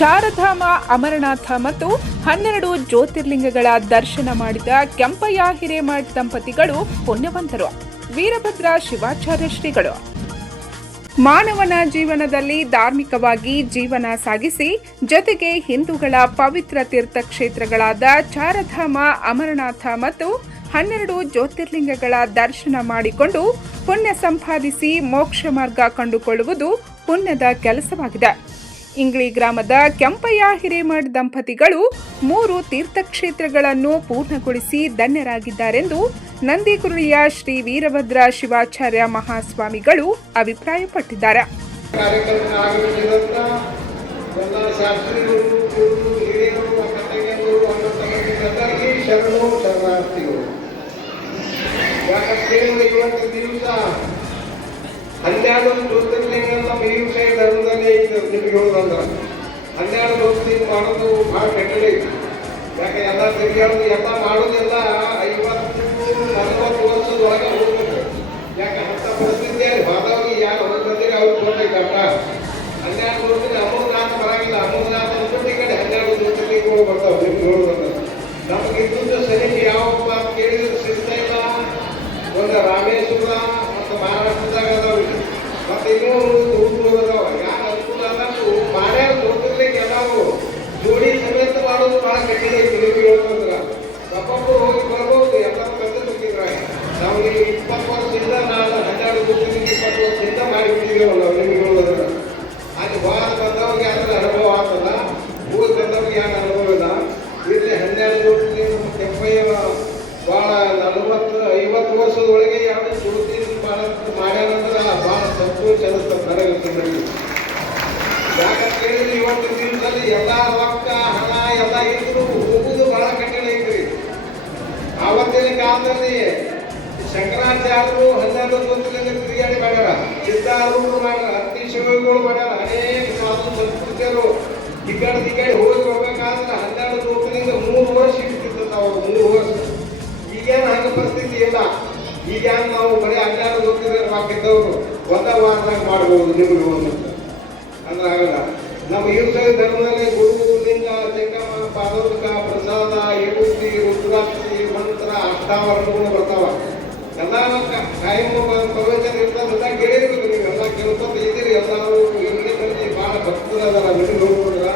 ಚಾರಧಾಮ ಅಮರನಾಥ ಮತ್ತು 12 ಜ್ಯೋತಿರ್ಲಿಂಗಗಳ ದರ್ಶನ ಮಾಡಿದ ಕೆಂಪಯ್ಯ ಹಿರೇಮಠ್ ದಂಪತಿಗಳು ಪುಣ್ಯವಂತರು. ವೀರಭದ್ರ ಶಿವಾಚಾರ್ಯ ಶ್ರೀಗಳು ಮಾನವನ ಜೀವನದಲ್ಲಿ ಧಾರ್ಮಿಕವಾಗಿ ಜೀವನ ಸಾಗಿಸಿ ಜೊತೆಗೆ ಹಿಂದೂಗಳ ಪವಿತ್ರ ತೀರ್ಥಕ್ಷೇತ್ರಗಳಾದ ಚಾರಧಾಮ ಅಮರನಾಥ ಮತ್ತು 12 ಜ್ಯೋತಿರ್ಲಿಂಗಗಳ ದರ್ಶನ ಮಾಡಿಕೊಂಡು ಪುಣ್ಯ ಸಂಪಾದಿಸಿ ಮೋಕ್ಷ ಮಾರ್ಗ ಕಂಡುಕೊಳ್ಳುವುದು ಪುಣ್ಯದ ಕೆಲಸವಾಗಿದೆ. ಇಂಗ್ಳಿ ಗ್ರಾಮದ ಕೆಂಪಯ್ಯ ಹಿರೇಮಠ್ ದಂಪತಿಗಳು 3 ತೀರ್ಥಕ್ಷೇತ್ರಗಳನ್ನು ಪೂರ್ಣಗೊಳಿಸಿ ಧನ್ಯರಾಗಿದ್ದಾರೆಂದು ನಂದಿಕುರುಳಿಯ ಶ್ರೀ ವೀರಭದ್ರ ಶಿವಾಚಾರ್ಯ ಮಹಾಸ್ವಾಮಿಗಳು ಅಭಿಪ್ರಾಯಪಟ್ಟಿದ್ದಾರೆ. ಹನ್ನೆರಡು ಜ್ಯೋತಿರ್ಲಿಂಗ ಈ ವಿಷಯ ಧರ್ಮದಲ್ಲಿ ನಿಮಗೆ ಹೇಳೋದಂದ್ರೆ 12 ಜ್ಯೋತಿರ್ಲಿಂಗ ಮಾಡೋದು ಭಾಳ ಕೆಟ್ಟದೇ. ಯಾಕೆ ಎಲ್ಲ ತಿರುಗಾಡೋದು ಎಲ್ಲ ಮಾಡೋದೆಲ್ಲ 50-40 ವರ್ಷದೊಳಗೆ ಹೋಗ್ಬೇಕು. ಯಾಕೆ ಅಂಥ ಪರಿಸ್ಥಿತಿ ಅಲ್ಲಿ ಬಾದಾವರಿ ಯಾರು ಹೊರಗೆ ಅವ್ರು ಕೊಡ್ಬೇಕಪ್ಪ. 12 ಜ್ಯೋತಿರ್ಲಿಂಗ ಅಮರನಾಥ ಬರಂಗಿಲ್ಲ. ಅಮರನಾಥ ಅಂದ್ಬಿಟ್ಟು ಈ ಕಡೆ 12 ಜ್ಯೋತಿರ್ಲಿಂಗಗಳು ಬರ್ತಾವೆ. ನಿಮ್ಗೆ ಹೇಳೋದಂದ್ರೆ ನಮಗೆ ಇದ್ದುದ್ದು ಸರಿಕೆ ಯಾವಪ್ಪ ಅಂತ ಕೇಳಿದ್ರೆ ಸಿಗ್ತಾ ಇಲ್ಲ. ಒಂದು ರಾಮೇಶ್ವರ ಮತ್ತು ಮಹಾರಾಷ್ಟ್ರದಾಗ ಅದಾವ, ಮತ್ತೆ ಇನ್ನೂ ಹುಡುಗರು ಅದಾವ. ಯಾರು ಅನುಕೂಲ ಅನ್ನೋದು ಮಾಡ್ಯಾರ ಜ್ಯೋತಿರ್ಲಿಂಗ ಎಲ್ಲಾವು ಜೋಡಿ ಸಮೇತ ಮಾಡೋದು ಭಾಳ ಕಠಿಣ ಐತಿ. ನಿಮ್ಗೆ ಹೇಳ್ಕೊಂಡ್ರ ಒಬ್ಬೊಬ್ಬರು ಹೋಗಿ ಬರ್ಬೋದು, ಎಲ್ಲರೂ ಕಲಿತಿದ್ರ. ನಾವು ಈಗ 20 ವರ್ಷದಿಂದ ನಾನು 12 ಜ್ಯೋತಿರ್ಲಿಂಗ 20 ವರ್ಷದಿಂದ ಮಾಡಿಬಿಟ್ಟಿದ್ದೇವೆ ನಾವು. ನಿಮ್ಗೆ ಹೇಳೋದ್ರ ಅಲ್ಲಿ ಭಾಳ ಬಂದವ್ರಿಗೆ ಅದರ ಅನುಭವ ಆಗ್ತದ, ಊರು ಬಂದವ್ರಿಗೆ ಏನು ಅನುಭವ ಇಲ್ಲ. ಇಲ್ಲಿ 12 ಜ್ಯೋತಿರ್ಲಿಂಗ ಕೆಂಪಯ್ಯ ಭಾಳ 40-50 ವರ್ಷದೊಳಗೆ ಯಾವುದೇ ಜ್ಯೋತಿ ಮಾಡ್ಯಾರಂದ್ರೆ ಭಾಳ ಸಂತೋಷ ಅನಿಸ್ತದೆ ನನಗೆ. ಯಾಕಂತ ಹೇಳಿದ್ರೆ ಇವತ್ತು ದಿವಸದಲ್ಲಿ ಎಲ್ಲ ರೊಕ್ಕ ಹಣ ಎಲ್ಲ ಇದ್ರು ಹೋಗುದು ಭಾಳ ಕಠಿಣ ಐತ್ರಿ. ಆವತ್ತಿನ ಕಾಲದಲ್ಲಿ ಶಂಕರಾಚಾರ್ಯರು 12 ಜ್ಯೋತಿರ್ಲಿಂಗ ತಿರುಗಾಡಿ ಮಾಡ್ಯಾರ, ಸಿದ್ಧಾರೂಢರು ಮಾಡ್ಯಾರ, ಅತಿಶಯಗಳು ಮಾಡ್ಯಾರ, ಅನೇಕ ಸಾಧು ಸಂಸ್ಕೃತಿಯರು ಈ ಕಡೆ ಹೋಗಿ ಬರ್ಬೇಕಾದ್ರೆ 12 ಜ್ಯೋತಿರ್ಲಿಂಗ 3 ವರ್ಷ ಇರ್ತಿತ್ತು. ನಾವು 3 ವರ್ಷ. ಈಗೇನು ಹಂಗೆ ಪರಿಸ್ಥಿತಿ ಇಲ್ಲ. ಈಗ ನಾವು ಬರೀ 12 ಜ್ಯೋತಿರ್ಲಿಂಗ ಹಾಕಿದ್ದವರು ಒಂದ ವಾರದಾಗ ಮಾಡ್ಬೋದು. ನಿಮಗೆ ಒಂದು ಅಂದ್ರೆ ಆಗಲ್ಲ. ನಮ್ಮ ಹಿಂದೂ ಧರ್ಮದಲ್ಲಿ ಗುರುಲಿಂಗ, ಜಂಗಮ, ಪಾದೋದಕ, ಪ್ರಸಾದ, ವಿಭೂತಿ, ರುದ್ರಾಕ್ಷಿ, ಮಂತ್ರ, ಅಷ್ಟಾವರಣಗಳು ಬರ್ತಾವ. ಎಲ್ಲ ಕಾಯಂ ಪ್ರವಚನ ಇರ್ತದೆಲ್ಲ ಕೇಳಿರ್ಬೇಕು. ನೀವೆಲ್ಲ ಕೇಳ್ಕೊತ ಇದ್ದೀರಿ. ಎಲ್ಲರೂ ಇಲ್ಲಿ ಬಂದು ಭಾಳ ಭಕ್ತರು ಅದರ ನಿಮ್ಗೆ ಹೋಗ್ಬೋದ್ರ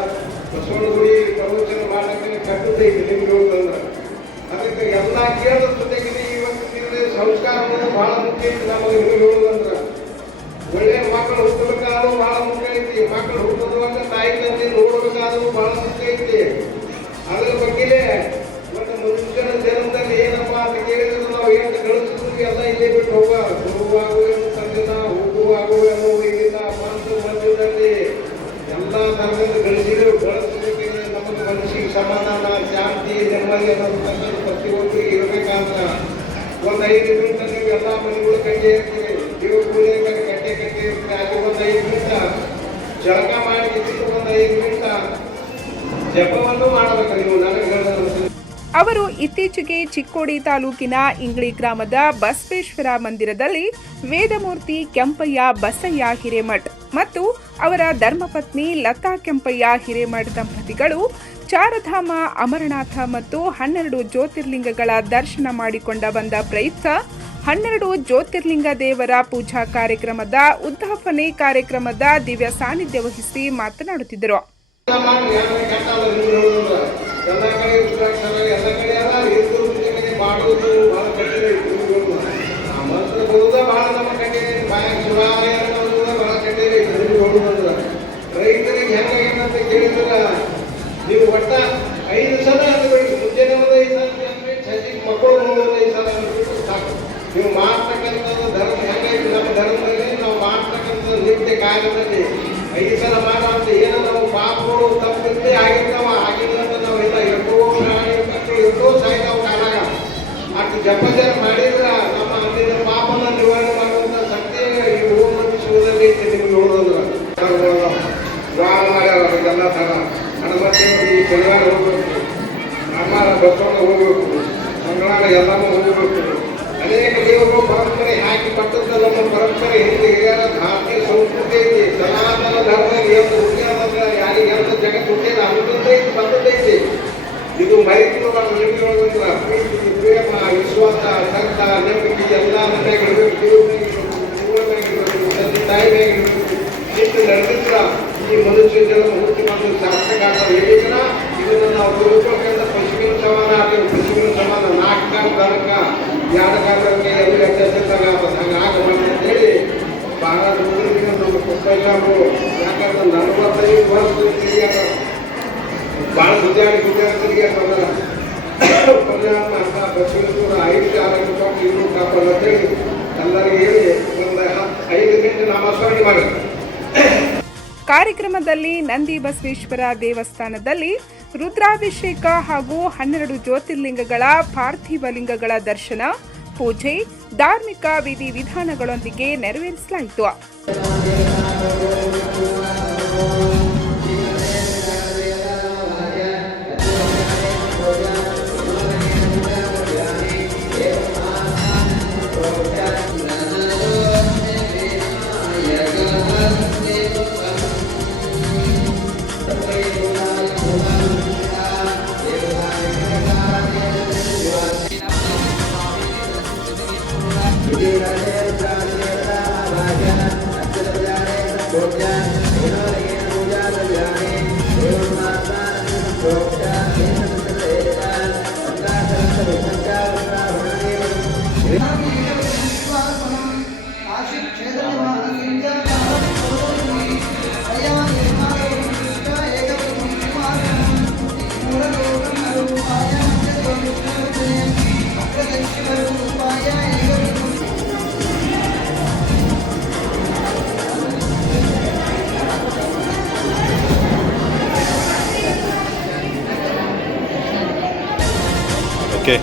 ಬಸವಣ್ಣ ಗುಡಿ ಪ್ರವಚನ ಮಾಡಕ್ಕೆ ಕಟ್ಟುತ್ತೈತಿ. ನಿಮ್ಗೆ ಹೋಗ್ತಂದ್ರೆ ಅದಕ್ಕೆ ಎಲ್ಲ ಕೇಳೋದ್ರ ಜೊತೆಗೆ ಇವತ್ತಿನ ಸಂಸ್ಕಾರಗಳು ಭಾಳ ಮುಖ್ಯ ಐತಿ. ನಮಗೆ ನಿಮಗೆ ಹೇಳೋದಂದ್ರೆ ಒಳ್ಳೆಯ ಮಕ್ಕಳು ಹುಟ್ಟಬೇಕಾದ್ರೂ ಭಾಳ ಮುಖ್ಯ ಐತಿ. ಮಕ್ಕಳು ಹುಟ್ಟುವಾಗ ತಾಯಿ ತಂದೆ ನೋಡಬೇಕಾದ್ರೂ ಭಾಳ ಮುಖ್ಯ ಐತಿ. ಅದ್ರ ಬಗ್ಗೆ ಮತ್ತು ಮನುಷ್ಯನ ಜನ್ಮದಲ್ಲಿ ಏನಪ್ಪ ಅಂತ ಕೇಳಿದ್ರೆ ನಾವು ಏನು ಗಳಿಸಿದ್ರು ಎಲ್ಲ ಇಲ್ಲೇ ಬಿಟ್ಟು ಹೋಗುವಾಗೂ ಏನು ತಂದಿಲ್ಲ, ಹೋಗುವಾಗೂ ಏನೋ ಇಲ್ಲಿಲ್ಲ. ಮಧ್ಯದಲ್ಲಿ ಎಲ್ಲ ತರಗತಿ ಗಳಿಸಬೇಕಂದ್ರೆ ನಮಗೆ ಮನಸ್ಸಿಗೆ ಸಮಾಧಾನ, ಶಾಂತಿ, ನೆಮ್ಮದಿ ಅನ್ನೋದು ಪ್ರತಿಯೊಬ್ಬರಿಗೆ ಇರಬೇಕಂತ ಒಂದು 5 ನಿಮಿಷ ನೀವು ಎಲ್ಲ ಮನೆಗಳು ಕಟ್ಟಿ ಇರ್ತೀವಿ. ದೇವ್ರ ಪೂಜೆ ಕಟ್ಟಿ ಇರ್ತೀವಿ. ಅದು ಒಂದು 5 ನಿಮಿಷ ಜಳಕ ಮಾಡಿ ಒಂದು 5 ನಿಮಿಷ ಜಪವನ್ನು ಮಾಡಬೇಕು. ನೀವು ನನಗೆ ಹೇಳಿದ ಅವರು ಇತ್ತೀಚೆಗೆ ಚಿಕ್ಕೋಡಿ ತಾಲೂಕಿನ ಇಂಗ್ಳಿ ಗ್ರಾಮದ ಬಸವೇಶ್ವರ ಮಂದಿರದಲ್ಲಿ ವೇದಮೂರ್ತಿ ಕೆಂಪಯ್ಯ ಬಸಯ್ಯ ಹಿರೇಮಠ್ ಮತ್ತು ಅವರ ಧರ್ಮಪತ್ನಿ ಲತಾ ಕೆಂಪಯ್ಯ ಹಿರೇಮಠ್ ದಂಪತಿಗಳು ಚಾರಧಾಮ ಅಮರನಾಥ ಮತ್ತು 12 ಜ್ಯೋತಿರ್ಲಿಂಗಗಳ ದರ್ಶನ ಮಾಡಿಕೊಂಡ ಬಂದ ಪ್ರಯುಕ್ತ 12 ಜ್ಯೋತಿರ್ಲಿಂಗ ದೇವರ ಪೂಜಾ ಕಾರ್ಯಕ್ರಮದ ಉದ್ಘಾಟನೆ ಕಾರ್ಯಕ್ರಮದ ದಿವ್ಯ ಸಾನ್ನಿಧ್ಯ ವಹಿಸಿ ಮಾತನಾಡುತ್ತಿದ್ದರು. ಎಲ್ಲ ಕಡೆ ರುದ್ರಾಕ್ಷರ ಎಲ್ಲ ಕಡೆ ಎಲ್ಲ ಹಿಂದೂ ಪೂಜೆ ಮಾಡೋದು ಭಾಳ ಕಠಿಣ ಐತಿ. ಆ ಮಂತ್ರ ಬರುವುದ ಭಾಳ ನಮ್ಮ ಕಠಿಣ. ಬಾಯ ಸುರಾಯ ಅನ್ನೋದು ಭಾಳ ಕಠಿಣ ಐತಿ. ನಿಮ್ಗೆ ಹೋಗುದಂದ್ರೆ ರೈತರಿಗೆ ಹೆಂಗಾಗೇನಂತ ಕೇಳಿದ್ರೆ ನೀವು ಒಟ್ಟ 5 ಸಲ ಅಂದ್ಬಿಟ್ಟು ಮುಂಜಾನೆ ಒಂದು 5 ಸಲ ಅಂದ್ಬಿಟ್ಟು ಸಂಜೆಗೆ ಮಕ್ಕಳು ಒಂದು 5 ಸಲ ಅಂದ್ಬಿಟ್ಟು ಸಾಕು. ನೀವು ಮಾಡ್ತಕ್ಕಂಥದ್ದು ಧರ್ಮ ಹೆಂಗೈತಿ. ನಮ್ಮ ಧರ್ಮದಲ್ಲಿ ನಾವು ಮಾಡ್ತಕ್ಕಂಥ ನಿತ್ಯ ಕಾರ್ಯದಲ್ಲಿ 5 ಸಲ ಮಾಡೋಂತ ಏನೋ ನಾವು ಪಾಪಗಳು ತಪ್ಪಿದ್ದೇ ಆಗಿರ್ತಾವ. ಆಗಿಲ್ಲ ಅಂತ ನಾವೆಲ್ಲ ಎಷ್ಟೋ ಸಾಯ್ತಾವ ಕಾಲಾಗ. ಅಷ್ಟು ಜಪಜನ ಮಾಡಿದ್ರೆ ನಮ್ಮ ಅಂದಿನ ಪಾಪನ ನಿವಾರಣೆ ಮಾಡುವಂಥ ಶಕ್ತಿ ಈ ಭೂಮಿ ಶಿವದಲ್ಲಿ ಐತಿ. ನಿಮ್ಗೆ ನೋಡೋದ್ರ ವಾರ ಮಾಡ್ಯಾರ ಎಲ್ಲ ಥರ ಹನುಮಂತ ಈ ಶನಿವಾರ ಹೋಗ್ಬೇಕು, ನಮ್ಮ ಬಸವಣ್ಣ ಹೋಗ್ಬೇಕು, ಮಂಗಳವಾರ ಎಲ್ಲನೂ ಹೋಗ್ಬೇಕು. ಅನೇಕ ದೇವರು ಪರಂಪರೆ ಹಾಕಿ ಪಟ್ಟದ ನಮ್ಮ ಪರಂಪರೆ ಹಿಂದೆ ಹಿರಿಯರ ಭಾರತೀಯ ಸಂಸ್ಕೃತಿ ಐತಿ. ಸನಾತನ ಧರ್ಮ ಎಷ್ಟು ಮುಖ್ಯ ಅಂದ್ರೆ ಯಾರಿಗೆ ಎಷ್ಟು ಜಗತ್ತು ಹುಡುಗರಿಗೆ ನಮ್ಮ ಕೊಪ್ಪಯ್ಯವರು ಯಾಕಂದ್ರೆ 45 ವರ್ಷ ಭಾಳ ಗುಜಾರಿ ಬಂದಲ್ಲ ಪರ್ಯಾಪ್ತ ಅಂತ ಬಸವೇಶ್ವರ 5 ಆರೋಗ್ಯ ಕೊಟ್ಟು ಇವರು ಕಾಪಾಡ ಅಂತೇಳಿ ಎಲ್ಲರಿಗೆ ಹೇಳಿ ಒಂದು 5 ಗಂಟೆ ನಾಮಸ್ಮರಣೆ ಮಾಡಿದ್ರು. ಕಾರ್ಯಕ್ರಮದಲ್ಲಿ ನಂದಿ ಬಸವೇಶ್ವರ ದೇವಸ್ಥಾನದಲ್ಲಿ ರುದ್ರಾಭಿಷೇಕ ಹಾಗೂ 12 ಜ್ಯೋತಿರ್ಲಿಂಗಗಳ ಪಾರ್ಥಿವ ಲಿಂಗಗಳ ದರ್ಶನ, ಪೂಜೆ, ಧಾರ್ಮಿಕ ವಿಧಿವಿಧಾನಗಳೊಂದಿಗೆ ನೆರವೇರಿಸಲಾಯಿತು. Okay.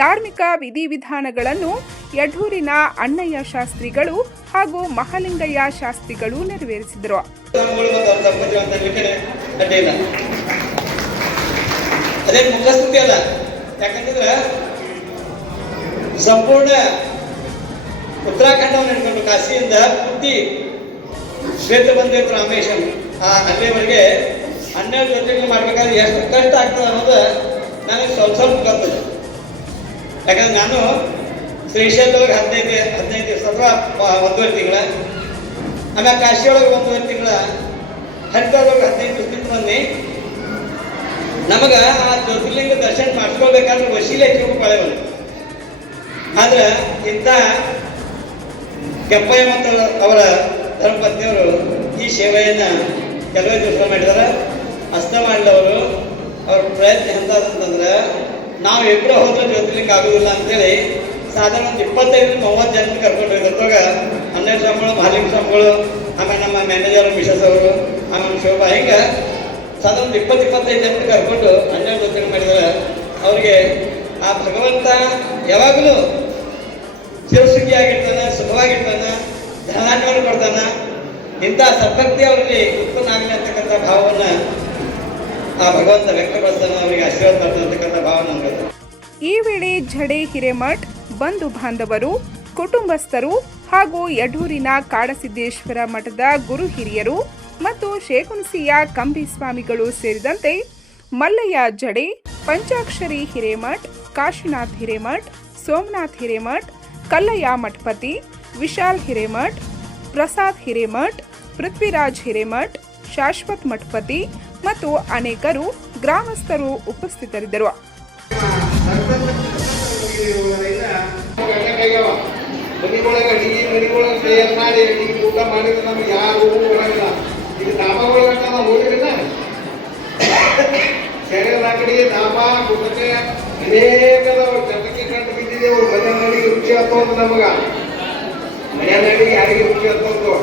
ಧಾರ್ಮಿಕ ವಿಧಿವಿಧಾನಗಳನ್ನು ಯಡೂರಿನ ಅಣ್ಣಯ್ಯ ಶಾಸ್ತ್ರಿಗಳು ಹಾಗೂ ಮಹಾಲಿಂಗಯ್ಯ ಶಾಸ್ತ್ರಿಗಳು ನೆರವೇರಿಸಿದರು. ಅದೇ ಮುಖಸ್ತುತಿ ಅಲ್ಲ, ಯಾಕಂತಂದ್ರೆ ಸಂಪೂರ್ಣ ಉತ್ತರಾಖಂಡವನ್ನು ಹಿಡ್ಕೊಂಡು ಕಾಶಿಯಿಂದ ಪೂರ್ತಿ ಶ್ವೇತ ಬಂದಿತ್ತು ರಾಮೇಶ್ವರ ಅಲ್ಲಿವರೆಗೆ 12 ಜ್ಯೋತಿರ್ಲಿಂಗ ಮಾಡ್ಬೇಕಾದ್ರೆ ಎಷ್ಟು ಕಷ್ಟ ಆಗ್ತದೆ ಅನ್ನೋದು ನನಗೆ ಸ್ವಲ್ಪ ಗೊತ್ತದೆ. ಯಾಕಂದ್ರೆ ನಾನು ಶ್ರೀಶೈಲದೊಳಗೆ 15 ದಿವಸ ಅಥವಾ 1.5 ತಿಂಗಳ, ಆಮೇಲೆ ಕಾಶಿ ಒಳಗೆ 1.5 ತಿಂಗಳ, ಹರಿದ್ವಾರೊಳಗೆ 15 ದಿವಸದಿಂದ ಬಂದು ನಮಗೆ ಆ ಜ್ಯೋತಿರ್ಲಿಂಗ ದರ್ಶನ ಮಾಡಿಸ್ಕೊಳ್ಬೇಕಾದ್ರೆ ವಶೀಲೆ ಬಾಳೆ ಬಂತು. ಆದ್ರೆ ಇಂಥ ಕೆಂಪಯ್ಯ ಮತ್ತು ಅವರ ಧರ್ಮಪತ್ನಿಯವರು ಈ ಸೇವೆಯನ್ನು ಕೆಲವೇ ದಿವಸ ಮಾಡಿದಾರೆ. ಅಷ್ಟ ಮಾಡಿದವರು ಅವ್ರ ಪ್ರಯತ್ನ ಎಂತಂದ್ರೆ ನಾವು ಇಬ್ಬರು ಹೋದ್ರೆ ಜ್ಯೋತಿರ್ಲಿಂಗ ಆಗೋದಿಲ್ಲ ಅಂತೇಳಿ ಸಾಧಾರಣ 25-30 ಜನ ಕರ್ಕೊಂಡು ಹೋಗಿದ್ದಾಗ 12 ಸ್ವಾಮಿಗಳು, ಮಹಾಲಿಂಗ ಸ್ವಾಮಿಗಳು, ಆಮೇಲೆ ನಮ್ಮ ಮ್ಯಾನೇಜರ್ ಮಿಸಸ್ ಅವರು, ಆಮೇಲೆ ಶೋಭಾ, ಹಿಂಗೆ ಸಾಧಾರಣ 20-25 ಜನ ಕರ್ಕೊಂಡು 12 ಜ್ಯೋತಿರ್ಲಿಂಗ ಮಾಡಿದರೆ ಅವ್ರಿಗೆ ಆ ಭಗವಂತ ಯಾವಾಗಲೂ ಚಿರಸುಖಿಯಾಗಿರ್ತಾನೆ, ಸುಖವಾಗಿರ್ತಾನೆ, ಧನಾನ್ಯವನ್ನು ಕೊಡ್ತಾನೆ. ಇಂಥ ಸದ್ಭಕ್ತಿ ಅವರಲ್ಲಿ ಉತ್ಪನ್ನ ಆಗಲಿ ಅಂತಕ್ಕಂಥ ಭಾವವನ್ನು ಆ ಭಗವಂತ ವ್ಯಕ್ತಪಡಿಸ್ತಾನೆ, ಅವರಿಗೆ ಆಶೀರ್ವಾದ ಮಾಡ್ತಕ್ಕಂಥ ಭಾವನೆ ನಮಗೆ. ಈ ವೇಳೆ ಜಡೆ ಹಿರೇಮಠ್, ಬಂಧು ಬಾಂಧವರು, ಕುಟುಂಬಸ್ಥರು ಹಾಗೂ ಯಡೂರಿನ ಕಾಡಸಿದ್ದೇಶ್ವರ ಮಠದ ಗುರು ಹಿರಿಯರು ಮತ್ತು ಶೇಗುಣಸಿಯ ಕಂಬಿ ಸ್ವಾಮಿಗಳು ಸೇರಿದಂತೆ ಮಲ್ಲಯ್ಯ ಜಡೆ, ಪಂಚಾಕ್ಷರಿ ಹಿರೇಮಠ್, ಕಾಶಿನಾಥ್ ಹಿರೇಮಠ್, ಸೋಮನಾಥ್ ಹಿರೇಮಠ್, ಕಲ್ಲಯ್ಯ ಮಠಪತಿ, ವಿಶಾಲ್ ಹಿರೇಮಠ್, ಪ್ರಸಾದ್ ಹಿರೇಮಠ್, ಪೃಥ್ವಿರಾಜ್ ಹಿರೇಮಠ್, ಶಾಶ್ವತ್ ಮಠಪತಿ ಮತ್ತು ಅನೇಕರು ಗ್ರಾಮಸ್ಥರು ಉಪಸ್ಥಿತರಿದ್ದರು. ಮನೆಗೊಳಗೆ ಮನೆಗೊಳಗೆ ತಯಾರು ಮಾಡಿ ಅಡಿಗೆ ಊಟ ಮಾಡಿದ್ರೆ ನಮ್ಗೆ ಯಾರು ಬರಂಗಿಲ್ಲ. ಈಗ ಧಾಬಾಗೊಳಗೆ ನಾವು ಹೋಗಿರಲಿಲ್ಲ, ಶರೀರ ಕಡೆಗೆ ಧಾಬಾ ಗುಡ್ಡಕ್ಕೆ ಅನೇಕದವ್ರು ಜನಕ್ಕೆ ಕಂಡು ಬಿದ್ದಿದೆ. ಅವ್ರು ಮನೆ ನಡಿಗೆ ರುಚಿ ಹತ್ತೋದು, ನಮಗ ಮನೆ ನಡಿಗೆ ಯಾರಿಗೆ ರುಚಿ ಹತ್ತೋದು.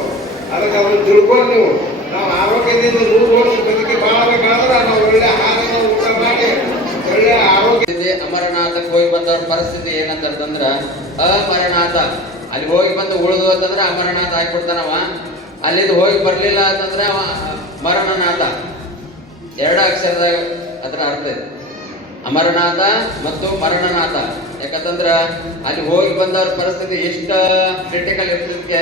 ಅದಕ್ಕೆ ಅವ್ರನ್ನ ತಿಳ್ಕೊಂಡು ನೀವು ನಾವು ಆರೋಗ್ಯದಿಂದ 100 ವರ್ಷ ಬದುಕಿ ಬಾಳಬೇಕಾದ್ರೆ ನಾವು ಒಳ್ಳೆ ಆಹಾರ ಊಟ ಮಾಡಿ ಒಳ್ಳೆ ಆರೋಗ್ಯ. ಅಮರನಾಥಕ್ಕೆ ಹೋಗಿ ಬಂದವ್ರ ಪರಿಸ್ಥಿತಿ ಏನಂತಂದ್ರ ಅಮರನಾಥ, ಅಲ್ಲಿ ಹೋಗಿ ಬಂದು ಉಳಿದು ಅಂತಂದ್ರೆ ಅಮರನಾಥ ಆಗ್ಬಿಡ್ತಾನವ. ಅಲ್ಲಿಂದ ಹೋಗಿ ಬರ್ಲಿಲ್ಲ ಅಂತಂದ್ರೆ ಅವ ಮರಣನಾಥ. 2 ಅಕ್ಷರದಾಗ ಅದರ ಅರ್ಥ ಇದೆ, ಅಮರನಾಥ ಮತ್ತು ಮರಣನಾಥ. ಯಾಕಂತಂದ್ರ ಅಲ್ಲಿ ಹೋಗಿ ಬಂದವ್ರ ಪರಿಸ್ಥಿತಿ ಎಷ್ಟು ಕ್ರಿಟಿಕಲ್ ಇರ್ತದಕ್ಕೆ,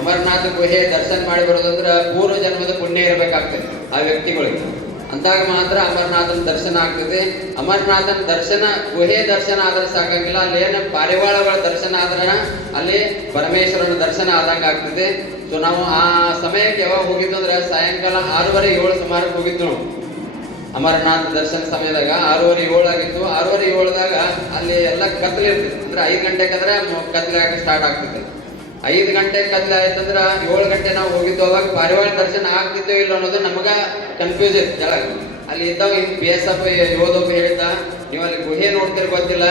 ಅಮರನಾಥ ಗುಹೆ ದರ್ಶನ ಮಾಡಿ ಬರೋದಂದ್ರ ಪೂರ್ವ ಜನ್ಮದ ಪುಣ್ಯ ಇರಬೇಕಾಗ್ತದೆ ಆ ವ್ಯಕ್ತಿಗಳಿಗೆ. ಅಂದಾಗ ಮಾತ್ರ ಅಮರನಾಥನ ದರ್ಶನ ಆಗ್ತದೆ. ಅಮರನಾಥನ ದರ್ಶನ, ಗುಹೆ ದರ್ಶನ ಆದ್ರೆ ಸಾಕಾಗಿಲ್ಲ, ಅಲ್ಲಿ ಏನು ಪಾರಿವಾಳಗಳ ದರ್ಶನ ಆದ್ರೆ ಅಲ್ಲಿ ಪರಮೇಶ್ವರನ ದರ್ಶನ ಆದಂಗ ಆಗ್ತದೆ. ಸೊ ನಾವು ಆ ಸಮಯಕ್ಕೆ ಯಾವಾಗ ಹೋಗಿದ್ದು ಅಂದ್ರೆ ಸಾಯಂಕಾಲ 6:30-7 ಸುಮಾರಕ್ಕೆ ಹೋಗಿದ್ದು ನಾವು. ಅಮರನಾಥ ದರ್ಶನ ಸಮಯದಾಗ 6:30-7 ಆಗಿತ್ತು. 6:30-7ದಾಗ ಅಲ್ಲಿ ಎಲ್ಲ ಕತ್ಲಿರ್ತದೆ. ಅಂದ್ರೆ 5 ಗಂಟೆಗೆ ಕತ್ಲಾಗ ಸ್ಟಾರ್ಟ್ ಆಗ್ತದೆ. 5 ಗಂಟೆ ಕತ್ಲೆ ಆಯ್ತಂದ್ರ 7 ಗಂಟೆ ನಾವು ಹೋಗಿದ್ದು. ಅವಾಗ ಪಾರಿವಾಳ ದರ್ಶನ ಆಗ್ತಿದ್ದೋ ಇಲ್ಲ ಅನ್ನೋದು ನಮಗ ಕನ್ಫ್ಯೂಸ್ ಇತ್ತು ಕೆಳಗ. ಅಲ್ಲಿ ಇದ್ದಾಗ BSF ಯೋಧೊಬ್ಬ ಹೇಳಿದ್ದ, ನೀವು ಅಲ್ಲಿ ಗುಹೆ ನೋಡ್ತಿರ್ ಗೊತ್ತಿಲ್ಲ,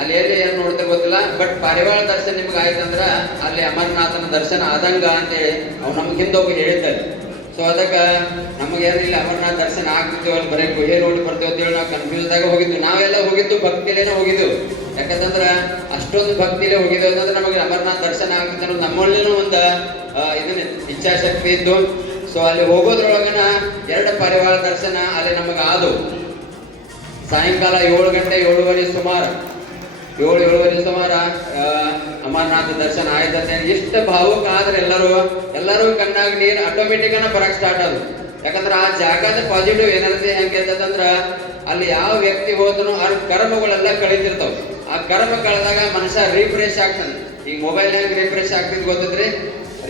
ಅಲ್ಲಿ ಎಲ್ಲಿ ಏನ್ ನೋಡ್ತಿರ್ ಗೊತ್ತಿಲ್ಲ, ಬಟ್ ಪಾರಿವಾಳ ದರ್ಶನ ನಿಮ್ಗೆ ಆಯ್ತಂದ್ರ ಅಲ್ಲಿ ಅಮರನಾಥನ ದರ್ಶನ ಆದಂಗ ಅಂತೇಳಿ ಅವ್ನು ನಮ್ಗೆ ಹಿಂದೊಬ್ಬ ಹೇಳಿದ್ದಾರೆ. ಸೊ ಅದಕ್ಕೆ ನಮಗೇನಿಲ್ಲ ಅಮರನಾಥ ದರ್ಶನ ಆಗ್ತಿದ್ದೇವೆ, ಅಲ್ಲಿ ಬರೀ ಗುಹೆ ನೋಡಿ ಬರ್ತೇವೆ ಅಂತೇಳಿ ನಾವು ಕನ್ಫ್ಯೂಸ್ದಾಗ ಹೋಗಿದ್ವಿ. ನಾವೆಲ್ಲ ಹೋಗಿದ್ದು ಭಕ್ತಿಲೇನೆ ಹೋಗಿದ್ದೆವು. ಯಾಕಂತಂದ್ರ ಅಷ್ಟೊಂದು ಭಕ್ತಿಲೇ ಹೋಗಿದ್ದೇವೆ ಅಂತಂದ್ರೆ ನಮಗೆ ಅಮರನಾಥ ದರ್ಶನ ಆಗ್ತಿತ್ತು ಅನ್ನೋದು ನಮ್ಮಲ್ಲಿನೂ ಒಂದು ಇದನ್ನ ಇಚ್ಛಾಶಕ್ತಿ ಇದ್ದು. ಸೊ ಅಲ್ಲಿ ಹೋಗೋದ್ರೊಳಗನ 2 ಪಾರಿವಾಳ ದರ್ಶನ ಅಲ್ಲಿ ನಮಗೆ ಆದವು. ಸಾಯಂಕಾಲ 7 ಗಂಟೆ 7:30 ಸುಮಾರು 7:30 ಸುಮಾರ ಅಮರನಾಥ ದರ್ಶನ ಆಯ್ತಂತೆ. ಎಷ್ಟು ಭಾವುಕ ಆದ್ರೆ ಎಲ್ಲರೂ ಕಣ್ಣಾಗ ನೀರು ಆಟೋಮೆಟಿಕ್ ಬರಕ್ ಸ್ಟಾರ್ಟ್ ಆದ್ರು. ಯಾಕಂದ್ರೆ ಆ ಜಾಗದ ಪಾಸಿಟಿವ್ ಎನರ್ಜಿ ಹೆಂಗೆ ಅಂತಂದ್ರ ಅಲ್ಲಿ ಯಾವ ವ್ಯಕ್ತಿ ಹೋದನು ಅವ್ರ ಕರ್ಮಗಳೆಲ್ಲ ಕಳೀತಿರ್ತಾವ. ಆ ಕರ್ಮ ಕಳೆದಾಗ ಮನುಷ್ಯ ರಿಫ್ರೆಶ್ ಆಗ್ತಾನೆ. ಈಗ ಮೊಬೈಲ್ ಹೆಂಗ್ ರಿಫ್ರೆಶ್ ಆಗ್ತಿದ್ ಗೊತ್ತಿದ್ರಿ,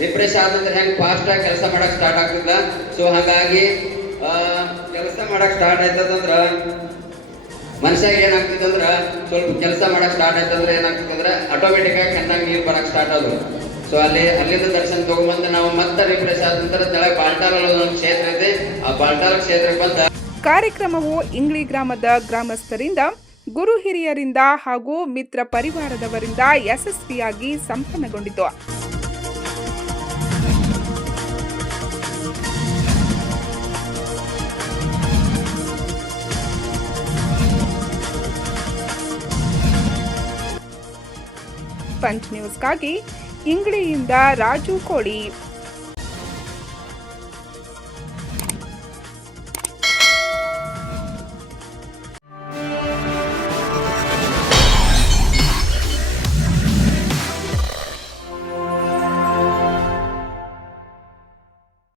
ರಿಫ್ರೆಶ್ ಆದಂದ್ರೆ ಹೆಂಗ್ ಫಾಸ್ಟ್ ಆಗಿ ಕೆಲಸ ಮಾಡಕ್ ಸ್ಟಾರ್ಟ್ ಆಗ್ತಿದ್ದ. ಸೊ ಹಾಗಾಗಿ ಕೆಲಸ ಮಾಡಕ್ ಸ್ಟಾರ್ಟ್ ಆಯ್ತದಂದ್ರ ಮನುಷ್ಯಾಗ ಏನಾಗ್ತಿತ್ತಂದ್ರ ಸ್ವಲ್ಪ ಕೆಲಸ ಮಾಡಕ್ ಸ್ಟಾರ್ಟ್ ಆಯ್ತಂದ್ರೆ ಏನಾಗ್ತಿತ್ತಂದ್ರೆ ಆಟೋಮೆಟಿಕ್ ಆಗಿ ಕಣ್ಣಾಗ ನೀರು ಬರಕ್ ಸ್ಟಾರ್ಟ್ ಆದ್ರು. ಸೊ ಅಲ್ಲಿಂದ ದರ್ಶನ ತಗೊಂಡ್ಬಂದು ನಾವು ಮತ್ತೆ ರಿಫ್ರೆಶ್ ಆದ ನಂತರ ತೆಳಗೆ ಬಾಲ್ಟಾಲ್ ಅನ್ನೋದು ಒಂದು ಕ್ಷೇತ್ರ ಇದೆ. ಆ ಬಾಲ್ಟಾಲ್ ಕ್ಷೇತ್ರಕ್ಕೆ ಬಂದ ಕಾರ್ಯಕ್ರಮವು ಇಂಗ್ಳಿ ಗ್ರಾಮದ ಗ್ರಾಮಸ್ಥರಿಂದ, ಗುರು ಹಿರಿಯರಿಂದ ಹಾಗೂ ಮಿತ್ರ ಪರಿವಾರದವರಿಂದ ಯಶಸ್ವಿಯಾಗಿ ಸಂಪನ್ನಗೊಂಡಿತು. ಪಂಚ್ ನ್ಯೂಸ್ಗಾಗಿ ಇಂಗ್ಳಿಯಿಂದ ರಾಜು ಕೋಳಿ.